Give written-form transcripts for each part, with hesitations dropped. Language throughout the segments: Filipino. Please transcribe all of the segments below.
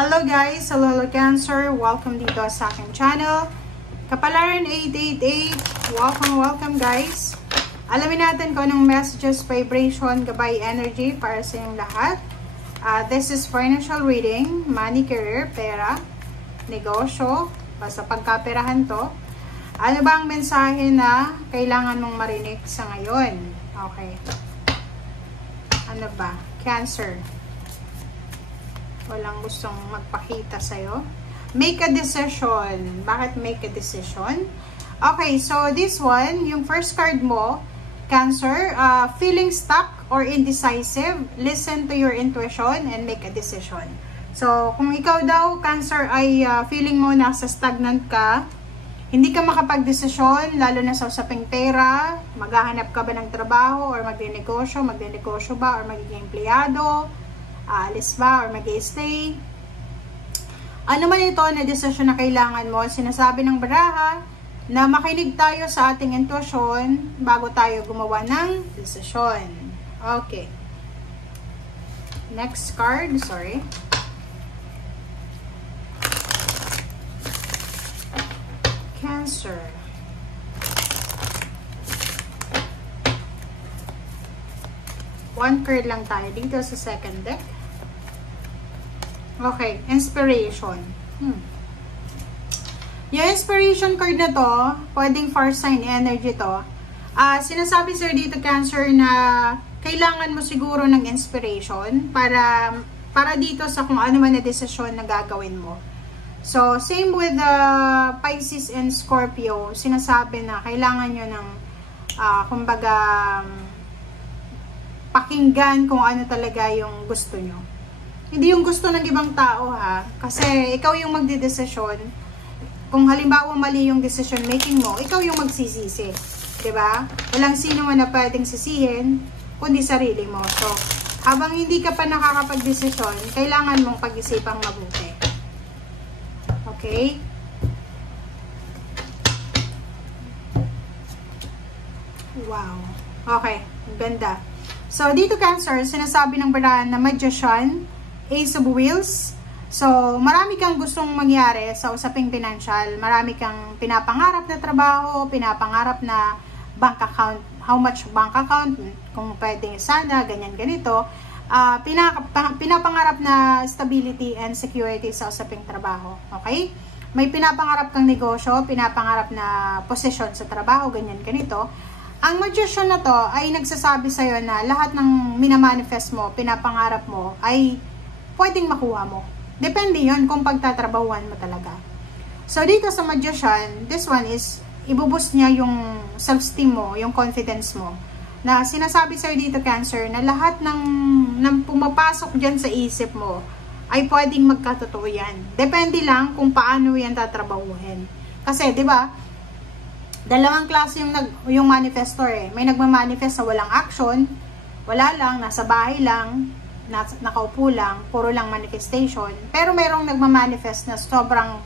Hello guys! Hello Cancer! Welcome dito sa aking channel. Kapalaran 888. Welcome guys! Alamin natin kung anong messages, vibration, gabay, energy para sa inyong lahat. This is financial reading, money, career, pera, negosyo, basta pagkaperahan to. Ano ba ang mensahe na kailangan mong marinig sa ngayon? Okay. Ano ba? Cancer. Walang gustong magpakita sa'yo. Make a decision. Bakit make a decision? Okay, so this one, yung first card mo, Cancer, feeling stuck or indecisive, listen to your intuition and make a decision. So, kung ikaw daw, Cancer, ay feeling mo nasa stagnant ka, hindi ka makapag-desisyon, lalo na sa usaping pera, maghahanap ka ba ng trabaho or magdinegosyo ba or magiging empleyado, aalis ba or mag-i-stay. Ano man ito na desisyon na kailangan mo, sinasabi ng baraha na makinig tayo sa ating intuition bago tayo gumawa ng desisyon. Okay. Next card, sorry. Cancer. One card lang tayo dito sa second deck. Okay, inspiration. Yung inspiration card na to, pwedeng fire sign energy to. Sinasabi sir dito, Cancer, na kailangan mo siguro ng inspiration para dito sa kung ano man na desisyon na gagawin mo. So, same with Pisces and Scorpio, sinasabi na kailangan nyo ng, kumbaga, pakinggan kung ano talaga yung gusto nyo. Hindi yung gusto ng ibang tao ha. Kasi ikaw yung magdidesisyon. Kung halimbawa mali yung decision making mo, ikaw yung magsisisi. Diba? Walang sino man na pwedeng sisihin, kundi sarili mo. So, habang hindi ka pa nakakapag-desisyon, kailangan mong pag-isipang mabuti. Okay? Wow. Okay. Ganda. So, dito Cancer, sinasabi ng barahan na Magician, Ace of Wheels. So, marami kang gustong mangyari sa usaping financial. Marami kang pinapangarap na trabaho, pinapangarap na bank account, how much bank account, kung pwede sana, ganyan, ganito. Pinapangarap na stability and security sa usaping trabaho. Okay? May pinapangarap kang negosyo, pinapangarap na posisyon sa trabaho, ganyan, ganito. Ang Magician na to ay nagsasabi sa'yo na lahat ng minamanifest mo, pinapangarap mo, ay pwedeng makuha mo. Depende yon kung pagtatrabahuan mo talaga. So, dito sa Magician, this one is, ibuboost niya yung self-esteem mo, yung confidence mo. Na sinasabi sa'yo dito, Cancer, na lahat ng pumapasok dyan sa isip mo, ay pwedeng magkatotoo yan. Depende lang kung paano yan tatrabahuhin. Kasi, di ba, dalawang klase yung manifestor eh. May nagmamanifest sa walang action, wala lang, nasa bahay lang, nakaupo lang, puro lang manifestation. Pero merong nagmamanifest na sobrang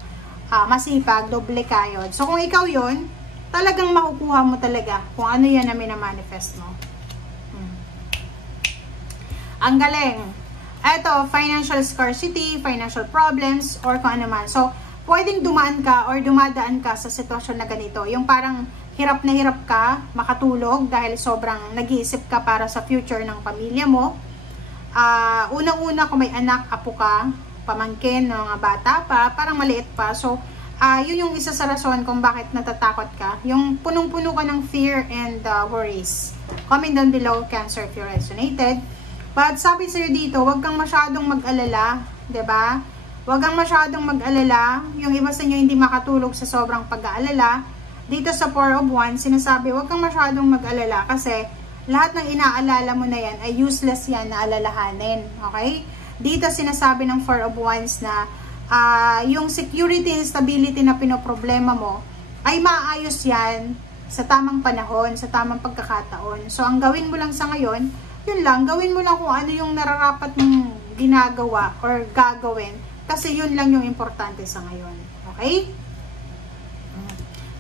masipag, doble kayod. So kung ikaw yon, talagang makukuha mo talaga kung ano yan na minamanifest mo. Ang galing. Ito, financial scarcity, financial problems, or kung ano man. So, pwedeng dumaan ka or dumadaan ka sa sitwasyon na ganito. Yung parang hirap na hirap ka makatulog dahil sobrang nag-iisip ka para sa future ng pamilya mo. Unang-una kung may anak, apo ka, pamangkin, mga bata pa, parang maliit pa. So, yun yung isa sa rason kung bakit natatakot ka. Yung punong-puno ka ng fear and worries. Comment down below, Cancer, if you resonated. But sabi sa'yo dito, huwag kang masyadong mag-alala, diba? Huwag kang masyadong mag-alala. Yung iba sa inyo hindi makatulog sa sobrang pag-aalala. Dito sa 4 of Wands, sinasabi, huwag kang masyadong mag-alala kasi lahat ng inaalala mo na yan ay useless yan na alalahanin. Okay? Dito sinasabi ng 4 of Wands na yung security and stability na pinoproblema mo ay maayos yan sa tamang panahon, sa tamang pagkakataon. So, ang gawin mo lang sa ngayon, yun lang, gawin mo lang kung ano yung nararapat mong ginagawa or gagawin kasi yun lang yung importante sa ngayon. Okay?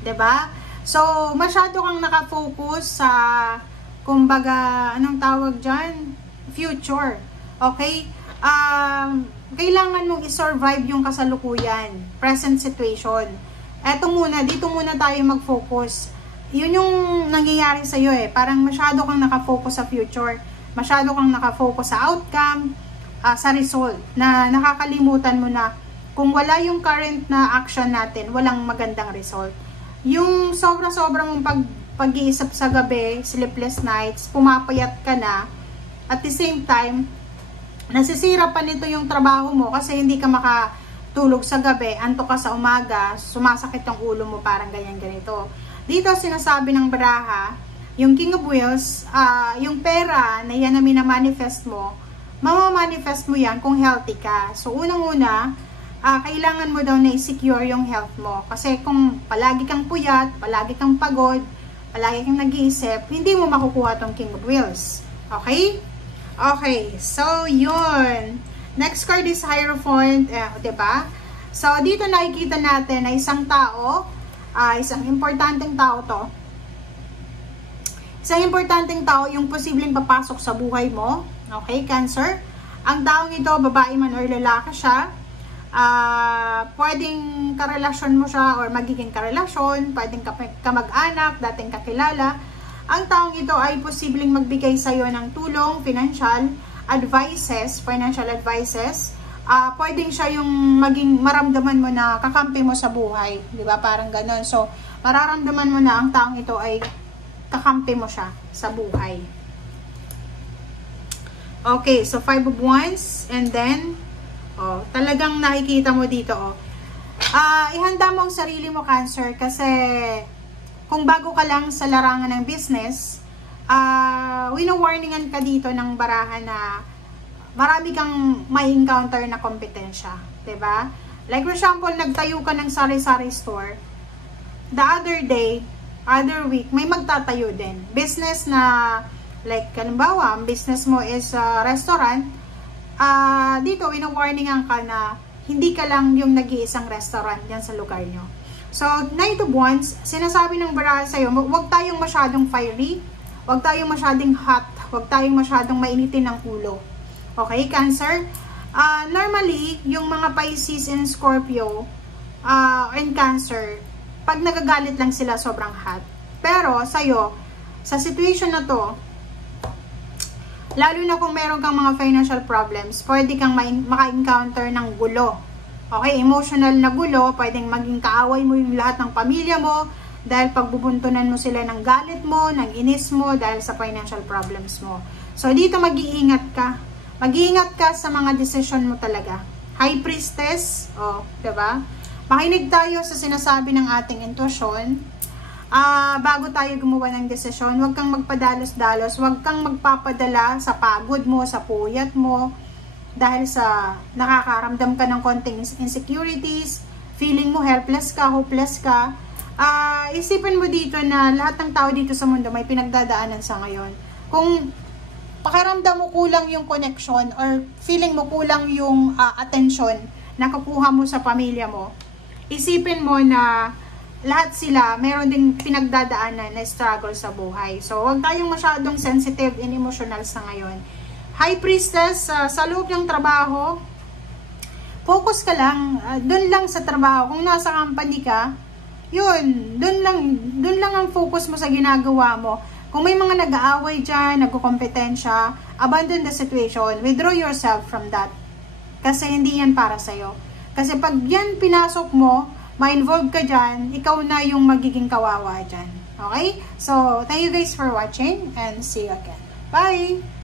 Diba? So, masyado kang nakafocus sa kumbaga, anong tawag dyan? Future. Okay? kailangan mong i-survive yung kasalukuyan, present situation. Eto muna, dito muna tayo mag-focus. Yun yung nangyayari sa'yo eh. Parang masyado kang nakafocus sa future. Masyado kang nakafocus sa outcome, sa result. Na nakakalimutan mo na kung wala yung current na action natin, walang magandang result. Yung sobra-sobra mong pag-iisip sa gabi, sleepless nights, pumapayat ka na, at the same time, nasisira pa nito yung trabaho mo kasi hindi ka makatulog sa gabi, antok ka sa umaga, sumasakit yung ulo mo, parang ganyan-ganito. Dito sinasabi ng baraha, yung King of Wheels, yung pera na yan na minamanifest mo, mamamanifest mo yan kung healthy ka. So unang-una, kailangan mo daw na i-secure yung health mo. Kasi kung palagi kang puyat, palagi kang pagod, palagi kang nag-iisip, hindi mo makukuha tong King of Wheels. Okay? Okay, so yun. Next card is Hierophant, diba? So dito nakikita natin na isang tao, isang importanteng tao to. Isang importanteng tao yung posibleng papasok sa buhay mo. Okay, Cancer. Ang taong ito, babae man or lalaki siya, pwedeng karelasyon mo siya or magiging karelasyon, pwedeng kamag-anak, dating kakilala. Ang taong ito ay posibleng magbigay sa iyo ng tulong, financial advices, pwedeng siya yung maramdaman mo na kakampi mo sa buhay, di ba? Parang ganon. So, mararamdaman mo na ang taong ito ay kakampi mo siya sa buhay. Okay, so 5 of Wands, and then talagang nakikita mo dito, ihanda mo ang sarili mo, Cancer, kasi kung bago ka lang sa larangan ng business, wino-warningan ka dito ng baraha na marami kang may encounter na kompetensya, diba? Like for example, nagtayo ka ng sari-sari store, the other week, may magtatayo din. Business na, like, halimbawa, ang business mo is restaurant, dito, wino-warningan ka na hindi ka lang yung nag-iisang restaurant yan sa lugar nyo. So, Knight of Wands, sinasabi ng baraha sa'yo, huwag tayong masyadong fiery, huwag tayong masyadong hot, huwag tayong masyadong mainitin ng ulo. Okay, Cancer? Normally, yung mga Pisces and Scorpio and Cancer, pag nagagalit lang sila, sobrang hot. Pero, sa'yo, sa situation na to, lalo na kung meron kang mga financial problems, pwede kang maka-encounter ng gulo. Okay, emotional na gulo, pwedeng maging kaaway mo yung lahat ng pamilya mo, dahil pagbubuntunan mo sila ng galit mo, ng inis mo, dahil sa financial problems mo. So, dito mag-iingat ka. Mag-iingat ka sa mga decision mo talaga. High Priestess, diba? Makinig tayo sa sinasabi ng ating intuition. Bago tayo gumawa ng desisyon, huwag kang magpadalos-dalos, huwag kang magpapadala sa pagod mo, sa puyat mo, dahil sa nakakaramdam ka ng konting insecurities, feeling mo helpless ka, hopeless ka. Isipin mo dito na lahat ng tao dito sa mundo may pinagdadaanan sa ngayon. Kung pakiramdam mo kulang yung connection or feeling mo kulang yung attention na kukuha mo sa pamilya mo, isipin mo na lahat sila meron ding pinagdadaanan na struggle sa buhay. So, huwag tayong masyadong sensitive and emotional sa ngayon. High Priestess, sa loob ng trabaho, focus ka lang, dun lang sa trabaho. Kung nasa company ka, yun, dun lang ang focus mo sa ginagawa mo. Kung may mga nag-aaway dyan, nagkukompetensya, abandon the situation, withdraw yourself from that. Kasi hindi yan para sa'yo. Kasi pag yan pinasok mo, ma-involve ka dyan, ikaw na yung magiging kawawa dyan. Okay? So, thank you guys for watching and see you again. Bye!